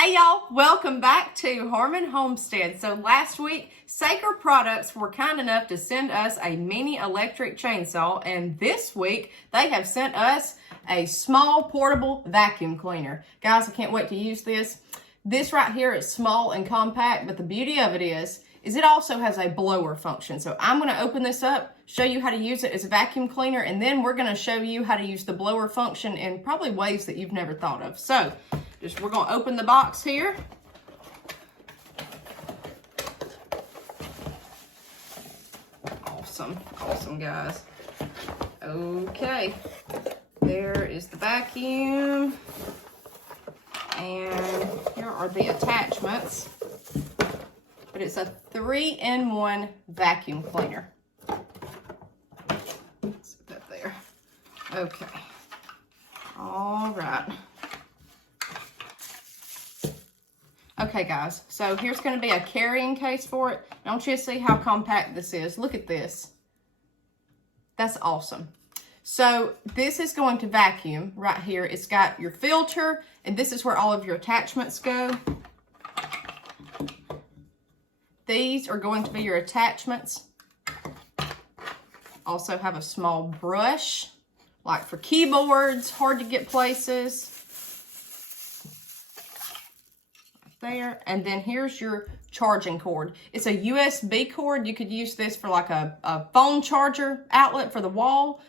Hey y'all, welcome back to Harmon Homestead. So last week, Saker Products were kind enough to send us a mini electric chainsaw, and this week they have sent us a small portable vacuum cleaner. Guys, I can't wait to use this. This right here is small and compact, but the beauty of it is it also has a blower function. So I'm going to open this up, show you how to use it as a vacuum cleaner, and then we're going to show you how to use the blower function in probably ways that you've never thought of. So we're going to open the box here. Awesome guys. Okay, there is the vacuum, and here are the attachments. But it's a 3-in-1 vacuum cleaner. Let's put that there. Okay. All right. Okay, guys. So here's going to be a carrying case for it. I want you to see how compact this is. Look at this. That's awesome. So this is going to vacuum right here. It's got your filter, and this is where all of your attachments go. These are going to be your attachments. Also have a small brush, like for keyboards, hard to get places. Right there. And then here's your charging cord. It's a USB cord. You could use this for like a phone charger outlet for the wall.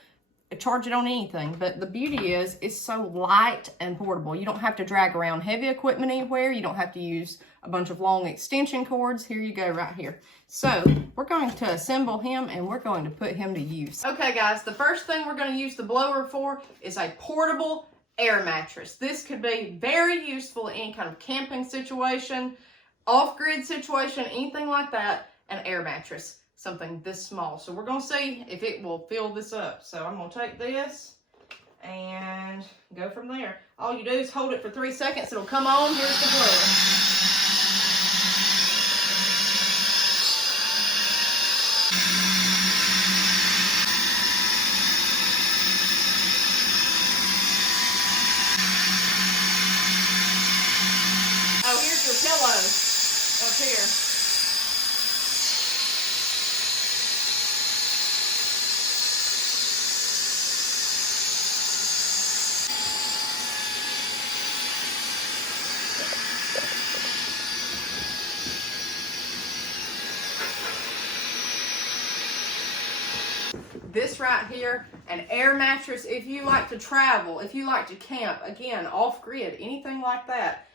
Charge it on anything. But the beauty is it's so light and portable. You don't have to drag around heavy equipment anywhere. You don't have to use a bunch of long extension cords. Here you go right here. So we're going to assemble him and we're going to put him to use. Okay guys, the first thing we're going to use the blower for is a portable air mattress. This could be very useful in any kind of camping situation, off-grid situation, anything like that. An air mattress. Something this small. So we're going to see if it will fill this up. So I'm going to take this and go from there. All you do is hold it for 3 seconds. It'll come on. Here's the blower. Oh, here's your pillow up here. This right here, an air mattress, if you like to travel, if you like to camp, again, off-grid, anything like that,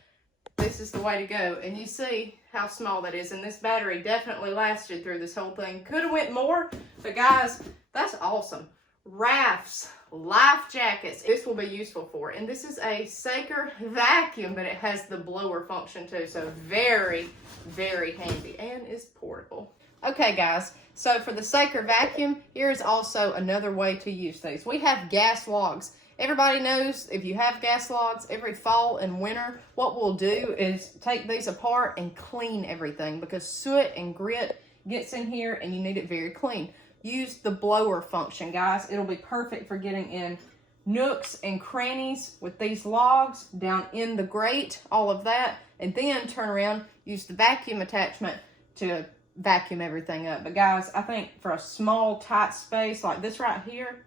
this is the way to go. And you see how small that is, and this battery definitely lasted through this whole thing. Could have went more, but guys, that's awesome. Rafts, life jackets, this will be useful for. And this is a Saker vacuum, but it has the blower function too, so very, very handy, and is portable. Okay guys, so for the Saker vacuum, here is also another way to use these. We have gas logs. Everybody knows if you have gas logs, every fall and winter, what we'll do is take these apart and clean everything because soot and grit gets in here and you need it very clean. Use the blower function, guys. It'll be perfect for getting in nooks and crannies with these logs, down in the grate, all of that, and then turn around, use the vacuum attachment to vacuum everything up. But guys, I think for a small tight space like this right here,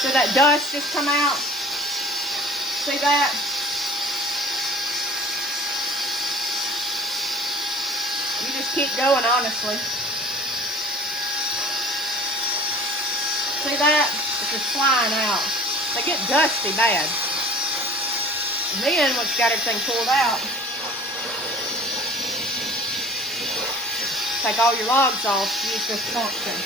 so that dust just come out, see that? You just keep going, honestly. See that? It's just flying out. They get dusty bad. And then once you got everything pulled out, take all your logs off, use this function.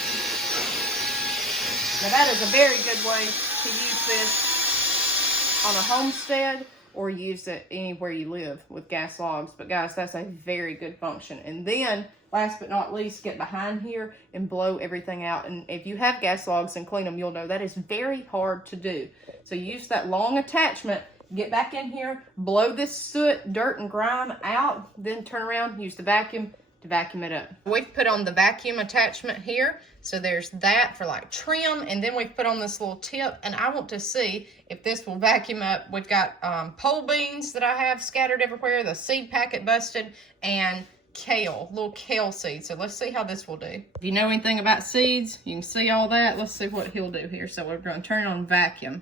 Now that is a very good way to use this on a homestead or use it anywhere you live with gas logs. But guys, that's a very good function. And then, last but not least, get behind here and blow everything out. And if you have gas logs and clean them, you'll know that is very hard to do. So use that long attachment, get back in here, blow this soot, dirt, and grime out, then turn around, use the vacuum, to vacuum it up. We've put on the vacuum attachment here. So there's that for like trim, and then we've put on this little tip, and I want to see if this will vacuum up. We've got pole beans that I have scattered everywhere, the seed packet busted, and kale, little kale seeds. So let's see how this will do. If you know anything about seeds, you can see all that. Let's see what he'll do here. So we're going to turn on vacuum.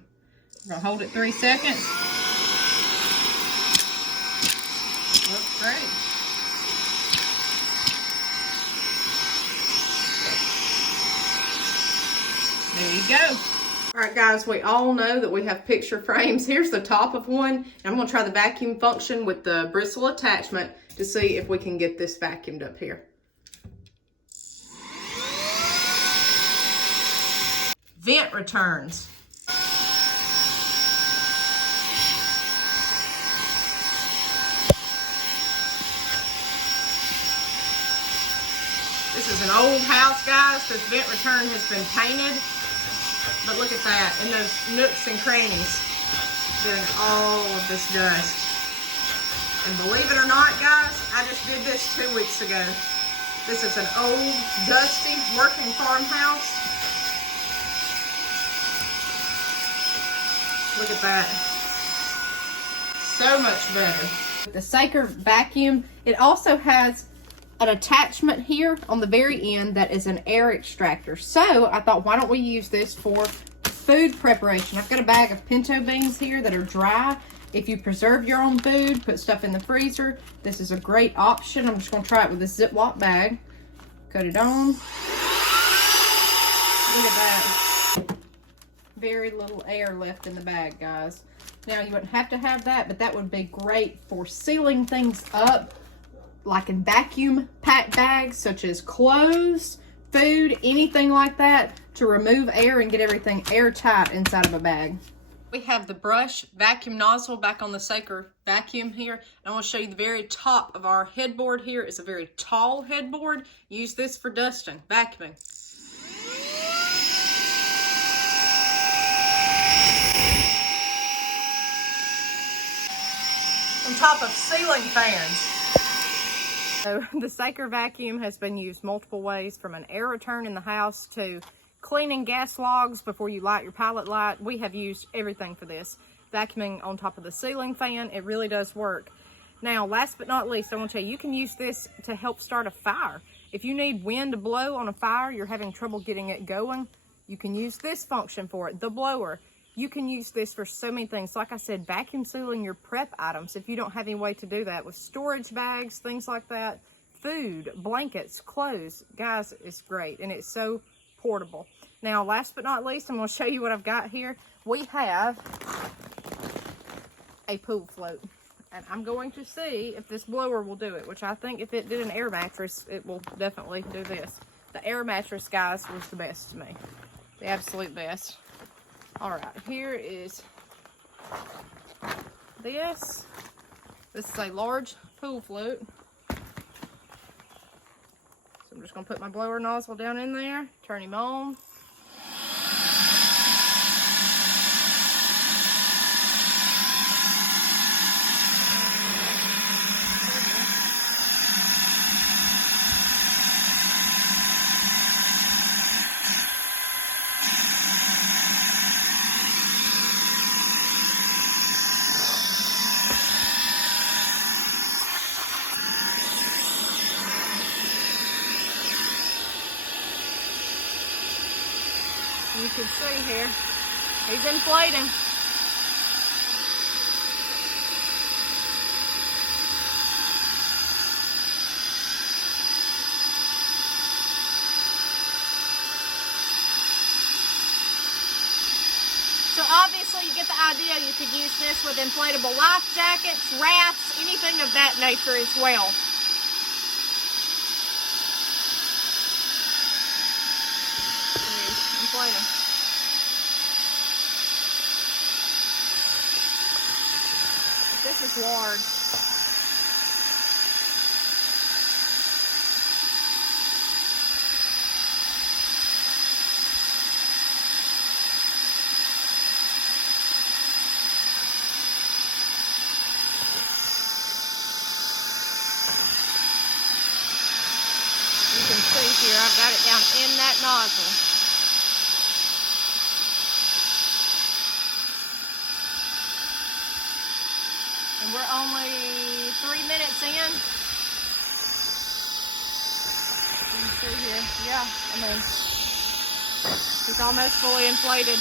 We're going to hold it 3 seconds. Looks great. There you go. All right, guys, we all know that we have picture frames. Here's the top of one. And I'm going to try the vacuum function with the bristle attachment to see if we can get this vacuumed up here. Vent returns. This is an old house, guys. This vent return has been painted. But look at that, in those nooks and crannies, getting all of this dust. And believe it or not, guys, I just did this 2 weeks ago. This is an old, dusty, working farmhouse. Look at that. So much better. The Saker vacuum, it also has an attachment here on the very end that is an air extractor. So I thought, why don't we use this for food preparation? I've got a bag of pinto beans here that are dry. If you preserve your own food, put stuff in the freezer, this is a great option. I'm just going to try it with this Ziploc bag. Cut it on. Look at that. Very little air left in the bag, guys. Now, you wouldn't have to have that, but that would be great for sealing things up, like in vacuum pack bags, such as clothes, food, anything like that, to remove air and get everything airtight inside of a bag. We have the brush vacuum nozzle back on the Saker vacuum here. And I want to show you the very top of our headboard here is a very tall headboard. Use this for dusting, vacuuming. On top of ceiling fans. So the Saker vacuum has been used multiple ways, from an air return in the house to cleaning gas logs before you light your pilot light. We have used everything for this. Vacuuming on top of the ceiling fan, it really does work. Now, last but not least, I want to tell you, you can use this to help start a fire. If you need wind to blow on a fire, you're having trouble getting it going, you can use this function for it, the blower. You can use this for so many things. Like I said, vacuum sealing your prep items if you don't have any way to do that, with storage bags, things like that, food, blankets, clothes. Guys, it's great, and it's so portable. Now, last but not least, I'm going to show you what I've got here. We have a pool float, and I'm going to see if this blower will do it, which I think if it did an air mattress, it will definitely do this. The air mattress, guys, was the best to me. The absolute best. All right, here is this. This is a large pool float. So I'm just going to put my blower nozzle down in there, turn him on. You can see here, he's inflating. So obviously you get the idea. You could use this with inflatable life jackets, rafts, anything of that nature as well. Inflating. This is large. I've got it down in that nozzle. And we're only 3 minutes in. You can see here, yeah, I mean, it's almost fully inflated.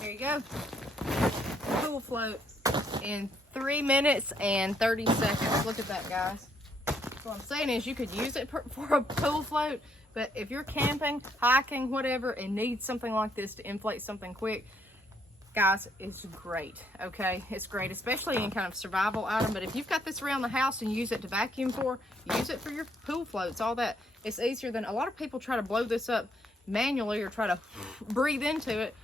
There you go. Pool float in 3 minutes and 30 seconds. Look at that, guys. What I'm saying is you could use it for a pool float, but if you're camping, hiking, whatever, and need something like this to inflate something quick, guys, it's great, okay? It's great, especially in kind of survival item, but if you've got this around the house and use it to vacuum for, use it for your pool floats, all that. It's easier than, a lot of people try to blow this up manually or try to breathe into it.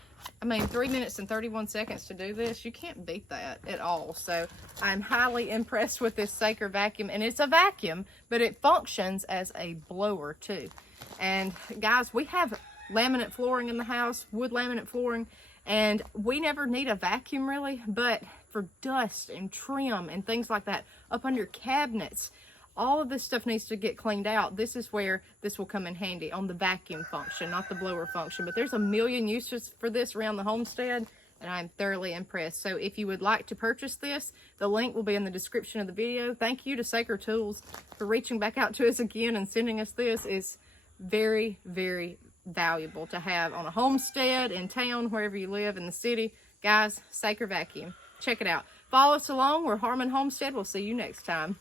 I mean, 3 minutes and 31 seconds to do this, you can't beat that at all. So I'm highly impressed with this Saker vacuum, and it's a vacuum, but it functions as a blower too. And guys, we have laminate flooring in the house, wood laminate flooring, and we never need a vacuum really, but for dust and trim and things like that up under cabinets, all of this stuff needs to get cleaned out. This is where this will come in handy on the vacuum function, not the blower function. But there's a million uses for this around the homestead, and I'm thoroughly impressed. So if you would like to purchase this, the link will be in the description of the video. Thank you to Saker Tools for reaching back out to us again and sending us this. It's very, very valuable to have on a homestead, in town, wherever you live, in the city. Guys, Saker vacuum. Check it out. Follow us along. We're Harmon Homestead. We'll see you next time.